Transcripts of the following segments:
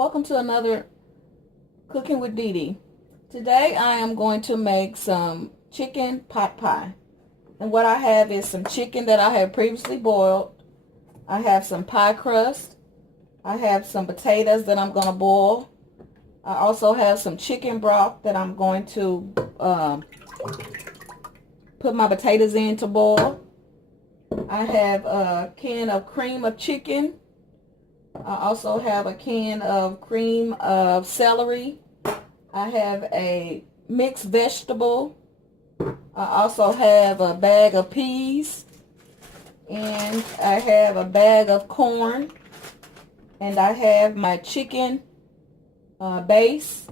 Welcome to another Cooking with DeDe. Today I am going to make some chicken pot pie. And what I have is some chicken that I have previously boiled. I have some pie crust. I have some potatoes that I'm going to boil. I also have some chicken broth that I'm going to put my potatoes in to boil. I have a can of cream of chicken. I also have a can of cream of celery. I have a mixed vegetable. I also have a bag of peas. And I have a bag of corn. And I have my chicken base.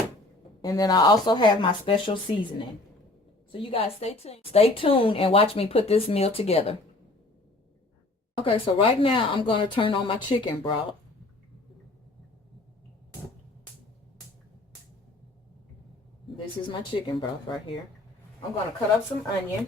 And then I also have my special seasoning. So you guys stay tuned. Stay tuned and watch me put this meal together. Okay, so right now I'm going to turn on my chicken broth. This is my chicken broth right here. I'm going to cut up some onion.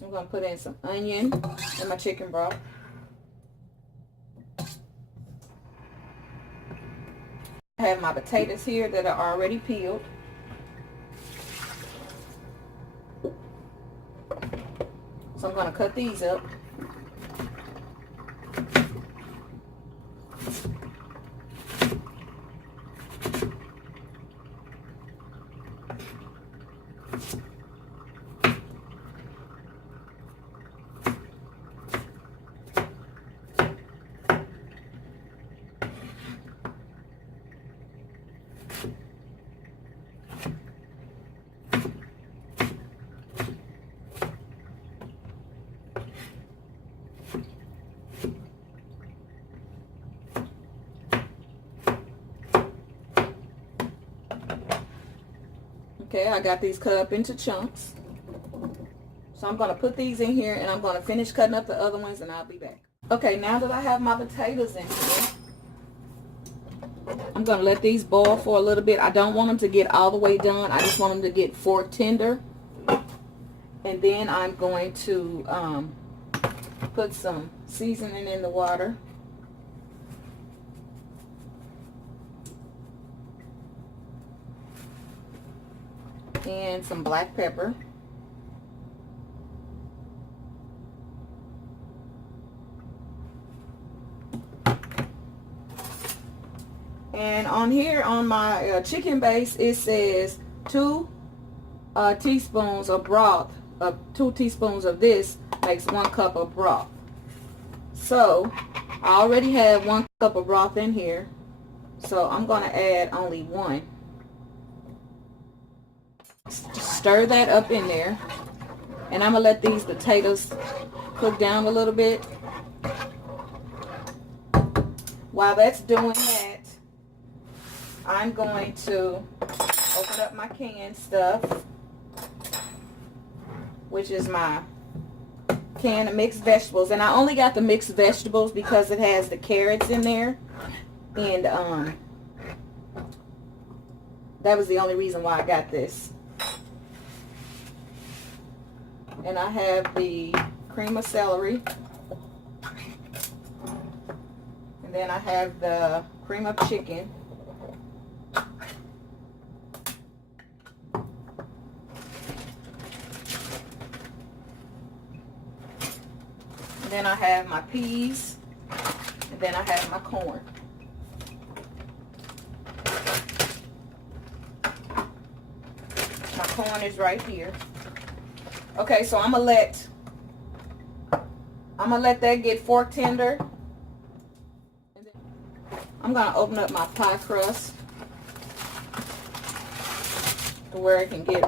I'm going to put in some onion in my chicken broth. I have my potatoes here that are already peeled. So I'm going to cut these up. Okay, I got these cut up into chunks. So I'm going to put these in here and I'm going to finish cutting up the other ones and I'll be back. Okay, now that I have my potatoes in here, I'm going to let these boil for a little bit. I don't want them to get all the way done. I just want them to get fork tender. And then I'm going to put some seasoning in the water. And some black pepper. And on here on my chicken base it says 2 teaspoons of broth. 2 teaspoons of this makes 1 cup of broth. So I already have 1 cup of broth in here. So I'm going to add only 1. Stir that up in there, and I'm gonna let these potatoes cook down a little bit. While that's doing that, I'm going to open up my canned stuff, which is my can of mixed vegetables. And I only got the mixed vegetables because it has the carrots in there, and that was the only reason why I got this. And I have the cream of celery. And then I have the cream of chicken. And then I have my peas. And then I have my corn. My corn is right here. Okay, so I'm gonna let that get fork tender. And then I'm gonna open up my pie crust to where it can get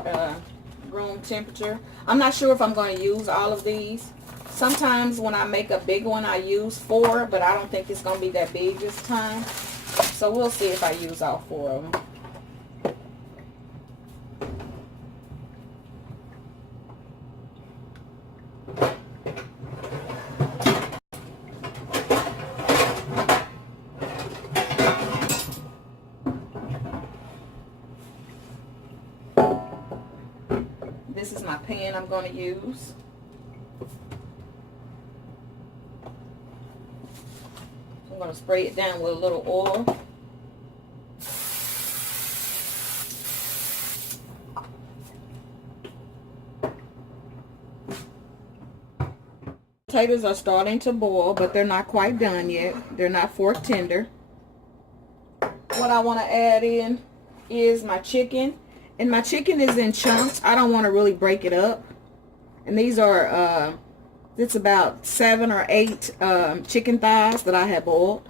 room temperature. I'm not sure if I'm going to use all of these. Sometimes when I make a big one, I use 4, but I don't think it's going to be that big this time. So we'll see if I use all 4 of them. This is my pan I'm going to use. I'm going to spray it down with a little oil. Potatoes are starting to boil, but they're not quite done yet. They're not fork tender. What I want to add in is my chicken. And my chicken is in chunks. I don't want to really break it up. And these are, it's about 7 or 8 chicken thighs that I have boiled.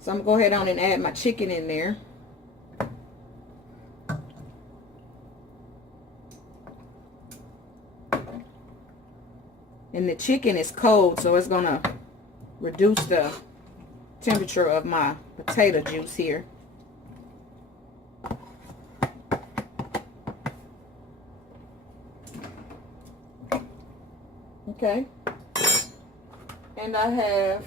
So I'm going to go ahead on and add my chicken in there. And the chicken is cold, so it's going to reduce the temperature of my potato juice here. Okay. And I have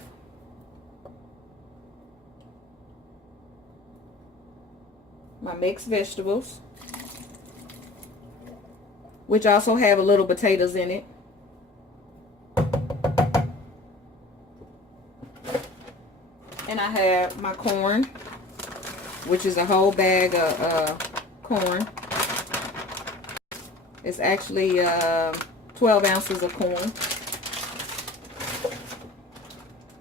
my mixed vegetables, which also have a little potatoes in it. And I have my corn, which is a whole bag of corn. It's actually 12 ounces of corn.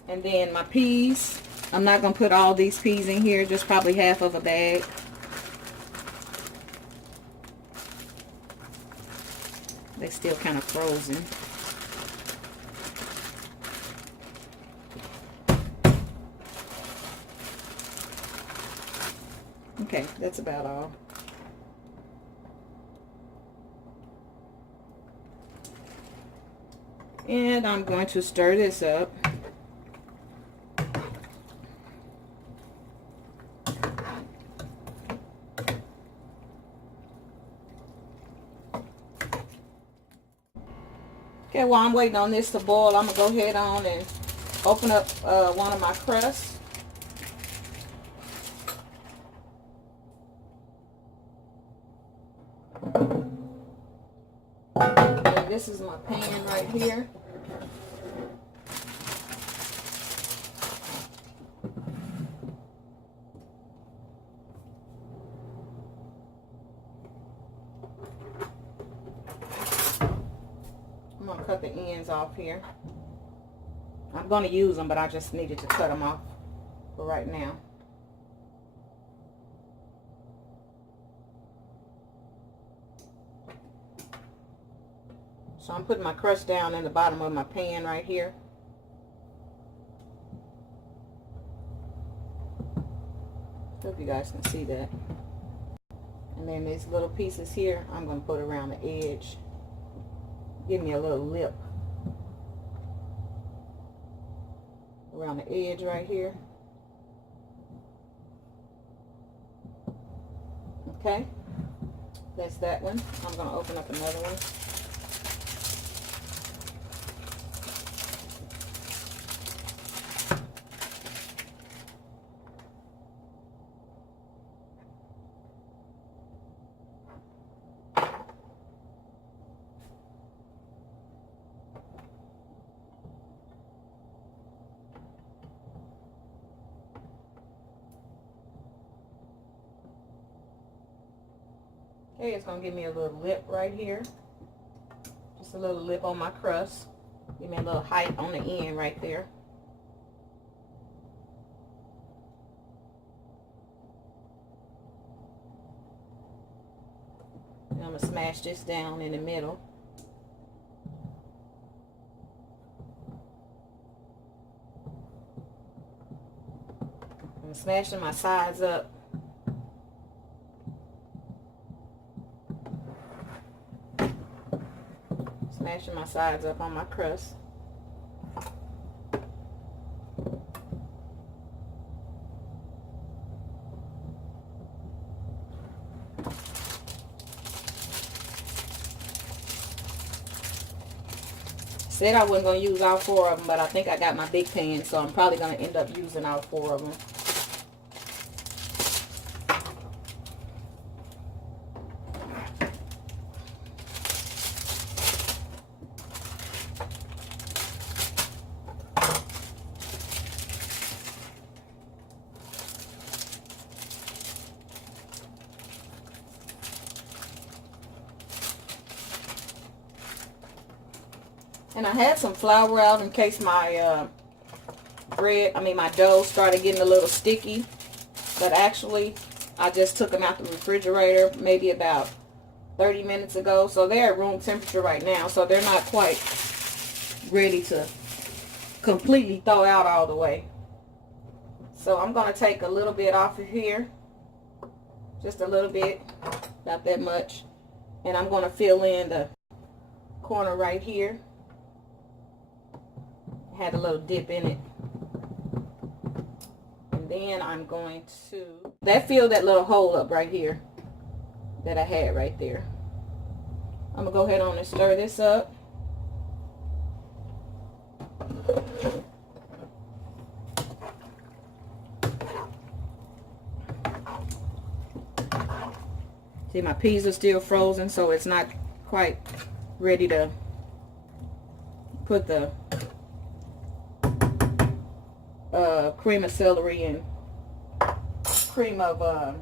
And then my peas. I'm not going to put all these peas in here, just probably half of a bag. They're still kind of frozen. Okay, that's about all. And I'm going to stir this up. Okay, while I'm waiting on this to boil, I'm going to go ahead on and open up one of my crusts. And this is my pan right here. I'm going to cut the ends off here. I'm going to use them, but I just needed to cut them off for right now. So I'm putting my crust down in the bottom of my pan right here. Hope you guys can see that. And then these little pieces here, I'm going to put around the edge. Give me a little lip around the edge right here. Okay, that's that one. I'm going to open up another one. Okay, it's going to give me a little lip right here. Just a little lip on my crust. Give me a little height on the end right there. And I'm going to smash this down in the middle. I'm smashing my sides up. Smashing my sides up on my crust. Said I wasn't going to use all 4 of them, but I think I got my big pan, so I'm probably going to end up using all 4 of them. And I had some flour out in case my my dough started getting a little sticky. But actually, I just took them out the refrigerator maybe about 30 minutes ago. So they're at room temperature right now. So they're not quite ready to completely thaw out all the way. So I'm going to take a little bit off of here. Just a little bit. Not that much. And I'm going to fill in the corner right here. Had a little dip in it. And then I'm going to fill that little hole up right here that I had right there. I'm gonna go ahead on and stir this up. See, my peas are still frozen, so it's not quite ready to put the cream of celery and cream of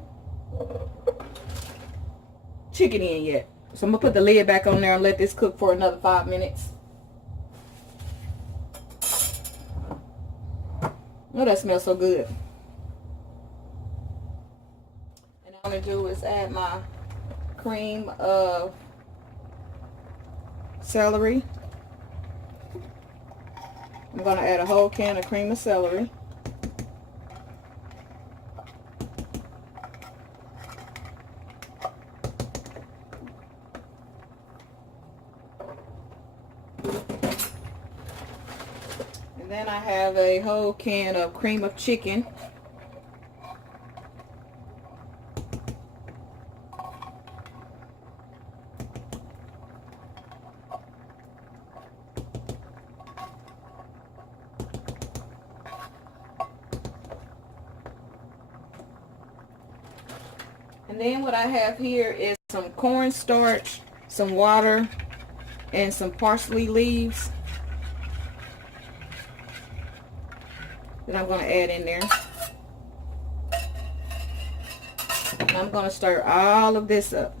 chicken in yet. So I'm gonna put the lid back on there and let this cook for another 5 minutes. Oh, that smells so good. And all I'm gonna do is add my cream of celery. I'm gonna add a whole can of cream of celery. And then I have a whole can of cream of chicken. And then what I have here is some cornstarch, some water, and some parsley leaves that I'm going to add in there. And I'm going to stir all of this up.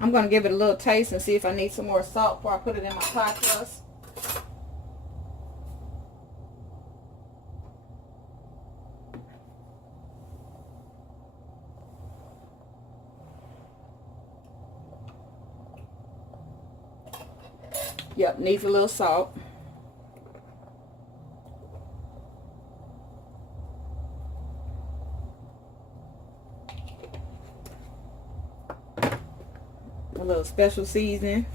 I'm going to give it a little taste and see if I need some more salt before I put it in my pie crust. Yep, needs a little salt. A little special seasoning.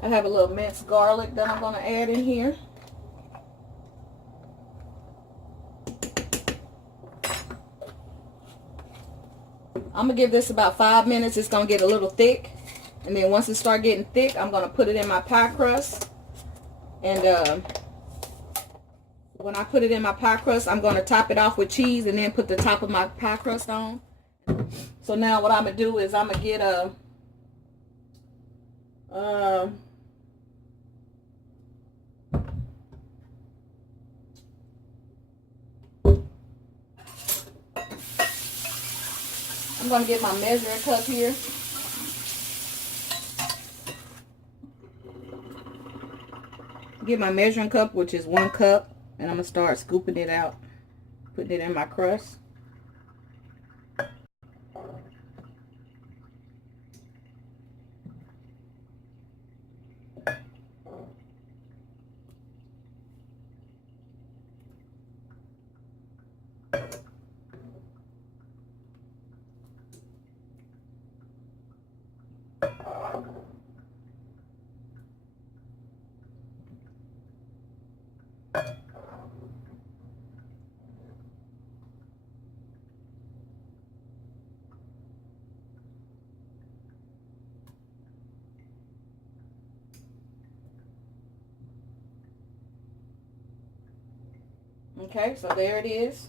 I have a little minced garlic that I'm going to add in here. I'm going to give this about 5 minutes. It's going to get a little thick. And then once it starts getting thick, I'm going to put it in my pie crust. And when I put it in my pie crust, I'm going to top it off with cheese and then put the top of my pie crust on. So now what I'm going to do is I'm going to get I'm going to get my measuring cup here. Get my measuring cup, which is 1 cup, and I'm going to start scooping it out, putting it in my crust. Okay, so there it is.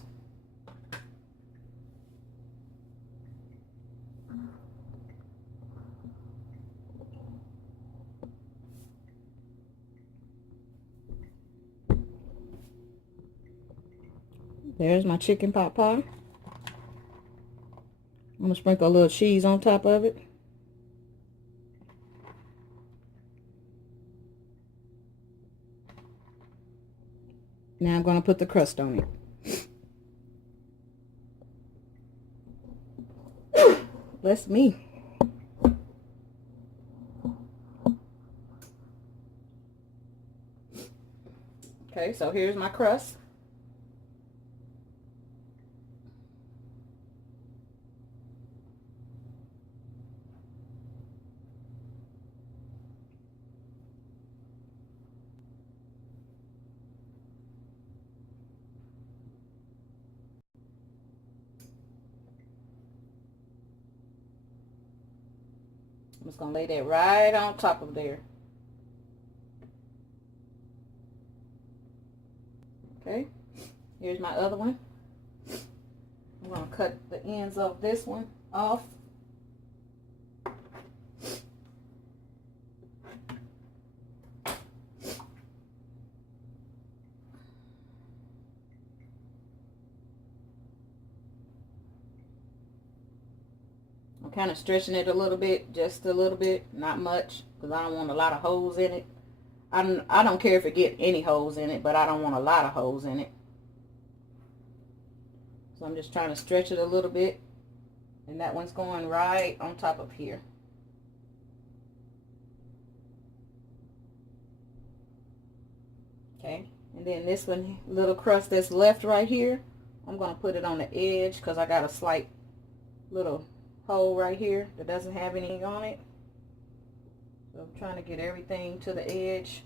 There's my chicken pot pie. I'm gonna sprinkle a little cheese on top of it. Now I'm gonna put the crust on it. Bless me. Okay, so here's my crust. I'm just gonna lay that right on top of there. Okay, here's my other one. I'm gonna cut the ends of this one off. I'm kind of stretching it a little bit, just a little bit, not much, because I don't want a lot of holes in it. I don't care if it get any holes in it, but I don't want a lot of holes in it. So I'm just trying to stretch it a little bit, and that one's going right on top of here. Okay, and then this one, little crust that's left right here, I'm going to put it on the edge because I got a slight little hole right here that doesn't have anything on it. So I'm trying to get everything to the edge.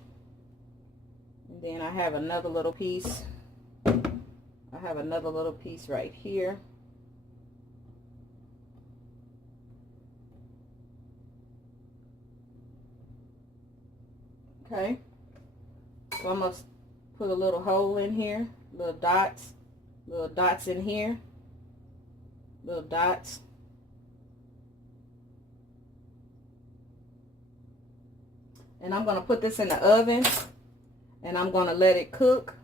And then I have another little piece. I have another little piece right here. Okay. So I'm going to put a little hole in here. Little dots in here. Little dots. And I'm going to put this in the oven, and I'm going to let it cook.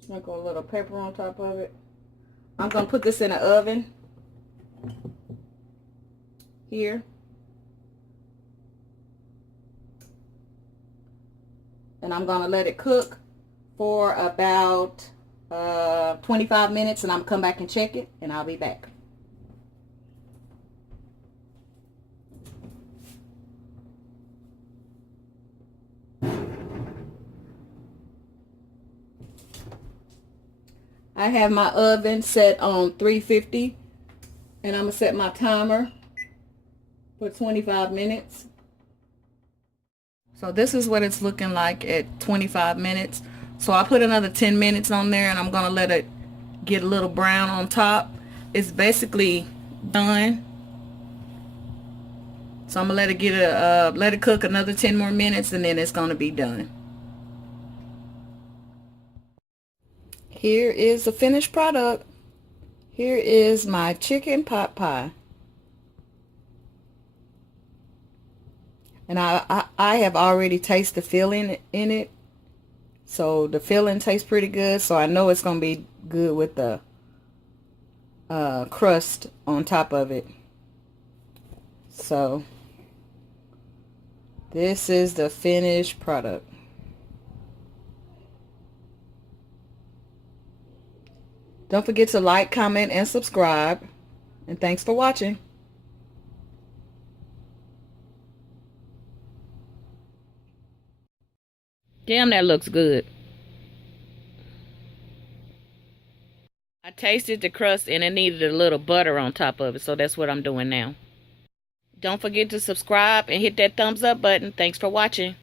Sprinkle a little pepper on top of it. I'm going to put this in the oven here. And I'm going to let it cook for about 25 minutes, and I'm going to come back and check it, and I'll be back. I have my oven set on 350, and I'm going to set my timer for 25 minutes. So this is what it's looking like at 25 minutes. So I put another 10 minutes on there, and I'm going to let it get a little brown on top. It's basically done. So I'm going to let it cook another 10 more minutes, and then it's going to be done. Here is the finished product. Here is my chicken pot pie. And I have already tasted the filling in it. So the filling tastes pretty good. So I know it's going to be good with the crust on top of it. So this is the finished product. Don't forget to like, comment, and subscribe. And thanks for watching. Damn, that looks good. I tasted the crust and it needed a little butter on top of it, so that's what I'm doing now. Don't forget to subscribe and hit that thumbs up button. Thanks for watching.